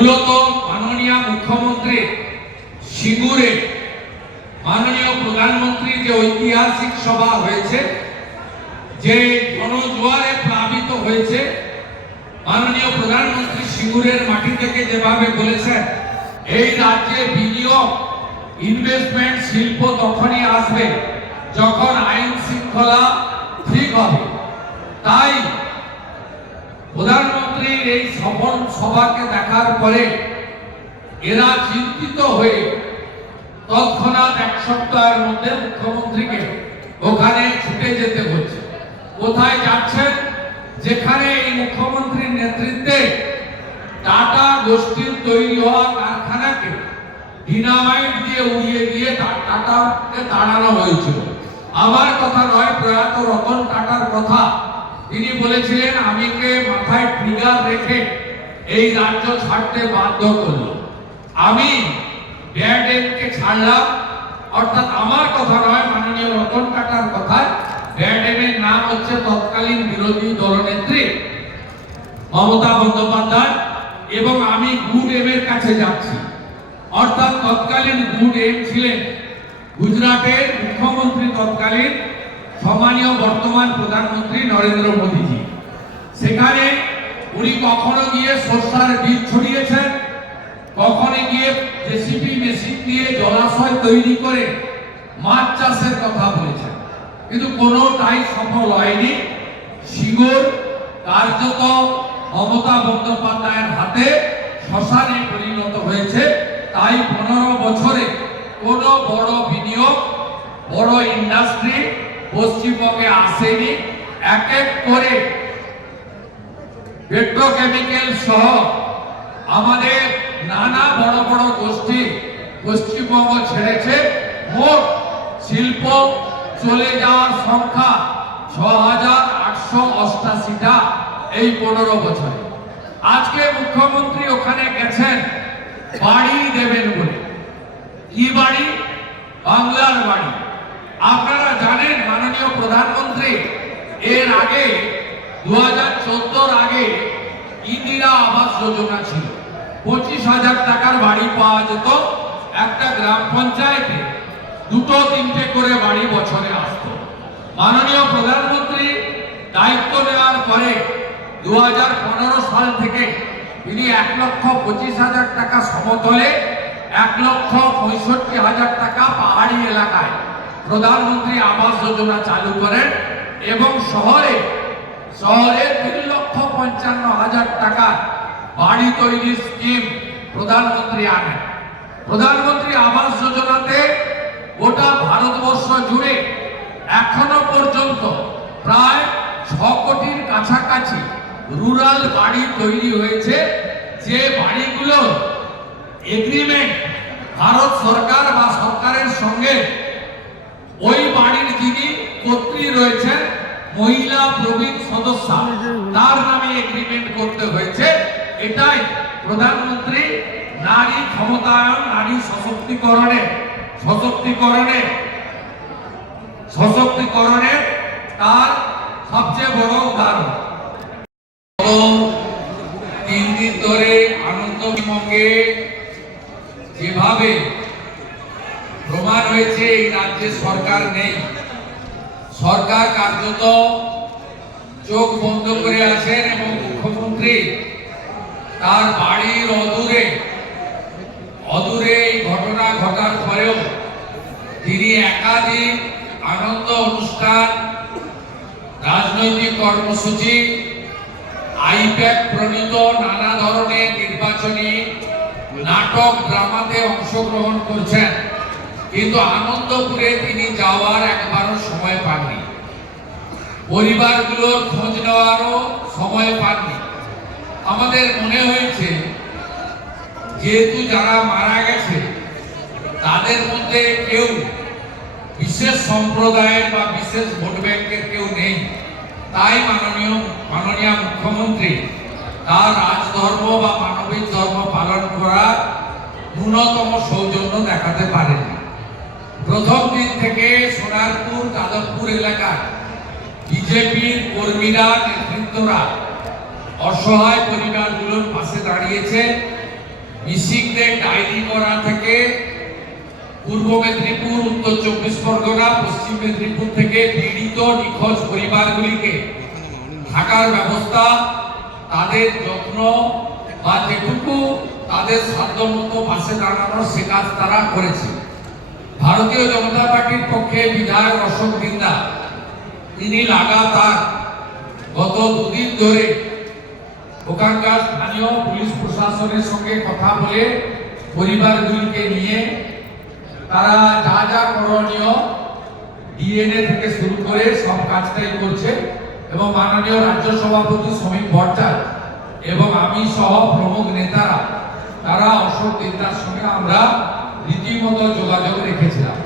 মূলত মাননীয় মুখ্যমন্ত্রী সিঙ্গুরে মাননীয় প্রধানমন্ত্রী যে ঐতিহাসিক সভা হয়েছে, যে জনজোয়ারে প্লাবিত হয়েছে, মাননীয় প্রধানমন্ত্রী সিঙ্গুরের মাটি থেকে যেভাবে বলেছেন এই রাজ্যে বিনিয়োগ, ইনভেস্টমেন্ট, শিল্প তখনই আসবে যখন আইন শৃঙ্খলা ঠিক হবে। তাই প্রধানমন্ত্রীর এই সফল সভাকে দেখার পরে এরা চিন্তিত হয়ে তৎক্ষণাৎ এক সপ্তাহের মধ্যে মুখ্যমন্ত্রীকে ওখানে ছুটে যেতে হচ্ছে। কোথায় যাচ্ছেন? যেখানে এই মুখ্যমন্ত্রীর নেতৃত্বে টাটা গোষ্ঠীর তৈরি হওয়া কারখানাকে ডিনামাইট দিয়ে উড়িয়ে দিয়ে টাটাকে তাড়ানো হয়েছিল। আমার কথা নয়, প্রয়াত রতন টাটার কথা। তিনি বলেছিলেন আমিকে মাথায় ট্রিগার রেখে এই রাজ্য ছাড়তে বাধ্য করলো, আমি ব্যাড এন্ডকে ছাড়লাম। অর্থাৎ আমার কথা নয়, মাননীয় রতন টাটার কথা। ব্যাড এন্ডের নাম হচ্ছে তৎকালীন বিরোধী দলনেত্রী মমতা বন্দ্যোপাধ্যায়, এবং আমি গুড এম এর কাছে যাচ্ছি। অর্থাৎ তৎকালীন গুড এম ছিলেন গুজরাটের মুখ্যমন্ত্রী, তৎকালীন সম্মানীয় বর্তমান প্রধানমন্ত্রী নরেন্দ্র মোদীজি। সেখানে উনি কখনো গিয়ে সরষার বীজ ছড়িয়েছেন, কখনো গিয়ে জেসিপি মেশিন দিয়ে জলাশয় তৈরি করে মাছ চাষের কথা বলেছেন, কিন্তু কোনোটাই সফল হয়নি। সিঙ্গুর কার্যত মমতা বন্দ্যোপাধ্যায়ের হাতে শ্মশানে পরিণত হয়েছে। তাই 15 বছরে কোনো বড় বিনিয়োগ, বড় ইন্ডাস্ট্রি পশ্চিমবঙ্গে আসেনি। এক এক করে পেট্রোকেমিক্যাল সহ আমাদের নানা বড় বড় গোষ্ঠী পশ্চিমবঙ্গ ছেড়েছে। মোট শিল্প চলে যাওয়ার সংখ্যা 6888টা এই 15 বছরে। আজকে মুখ্যমন্ত্রী ওখানে গেছেন বাড়ি দেবেন বলে। কি বাড়ি? বাংলার বাড়ি। আপনারা জানেন মাননীয় প্রধানমন্ত্রী এর আগে 2014 আগে ইন্দিরা আবাস যোজনা ছিল। 25,000 টাকার বাড়ি পাওয়া যেত। একটা গ্রাম পঞ্চায়েতে 2-3টে করে বাড়ি বছরে আসত। মাননীয় প্রধানমন্ত্রী দায়িত্ব নেওয়ার পরে 2015 সাল থেকে তিনি 1,25,000 টাকা সমতলে, 1,65,000 টাকা পাহাড়ি এলাকায় প্রধানমন্ত্রী আবাস যোজনা চালু করেন, এবং শহরে 3,55,000 টাকা বাড়ি তৈরির স্কিম প্রধানমন্ত্রী আনেন। প্রধানমন্ত্রী আবাস যোজনাতে গোটা ভারতবর্ষ জুড়ে এখনো পর্যন্ত প্রায় 6 কোটির কাছাকাছি রুরাল বাড়ি তৈরি হয়েছে, যে বাড়িগুলো এগ্রিমেন্ট ভারত সরকার বা সরকারের সঙ্গে ওই বাড়ির যিনি কর্ত্রী রয়েছেন মহিলা প্রবীণ সদস্য, তার নামে এগ্রিমেন্ট করতে হয়েছে। এটাই প্রধানমন্ত্রী নারী ক্ষমতায়ন, নারী সশক্তিকরণে তার সবচেয়ে বড় উদাহরণ। 3 দিন ধরে আনন্দবঙ্গে যেভাবে প্রমাণ হয়েছে এই রাজ্যে সরকার নেই, সরকার কার্যত চোখ বন্ধ করে আছেন, এবং মুখ্যমন্ত্রী তার বাড়ির অদূরে এই ঘটনা ঘটার পরেও তিনি একাধিক আনন্দ অনুষ্ঠান, রাজনৈতিক কর্মসূচি, আইপ্যাক প্রণীত নানা ধরনের নির্বাচনী নাটক, ড্রামাতে অংশগ্রহণ করছেন, কিন্তু আনন্দপুরে তিনি যাওয়ার একবারও সময় পাননি। পরিবারগুলোর খোঁজ নেওয়ারও সময় পাননি। আমাদের মনে হয়েছে যেহেতু যারা মারা গেছে তাদের মধ্যে কেউ বিশেষ সম্প্রদায়ের বা বিশেষ ভোট ব্যাংকের কেউ নেই, তাই মাননীয় মুখ্যমন্ত্রী তার রাজধর্ম বা মানবিক ধর্ম পালন করার ন্যূনতম সৌজন্য দেখাতে পারেননি। প্রথম দিন থেকে সোনারপুর, যাদবপুর এলাকায় বিজেপির কর্মীরা, নেতৃত্বরা অসহায় পরিবারগুলোর পাশে দাঁড়িয়েছে, মিসিংদের ডায়েরি করা থেকে পূর্ব মেদিনীপুর, উত্তর 24 পরগনা, পশ্চিম মেদিনীপুর থেকে পীড়িত নিখোঁজ পরিবারগুলিকে থাকার ব্যবস্থা, তাদের যত্ন বা যেটুকু তাদের সাধ্যমতো পাশে দাঁড়ানোর সে কাজ তারা করেছে। ভারতীয় জনতা পার্টির পক্ষে বিধায়ক অশোক দিন্দা তিনি লাগাতার গত দুদিন ধরে ওখানকার স্থানীয় পুলিশ প্রশাসনের সঙ্গে কথা বলে পরিবারগুলিকে নিয়ে তারা যা যা করণীয় ডিএনএ থেকে শুরু করে সব কাজটাই করছে এবং মাননীয় রাজ্য সভাপতি শ্রমিক ভট্টাচার্য এবং আমি সহ প্রমুখ নেতারা তারা অশোক দিন্দার সঙ্গে আমরা রীতিমতো যোগাযোগ রেখেছিলাম।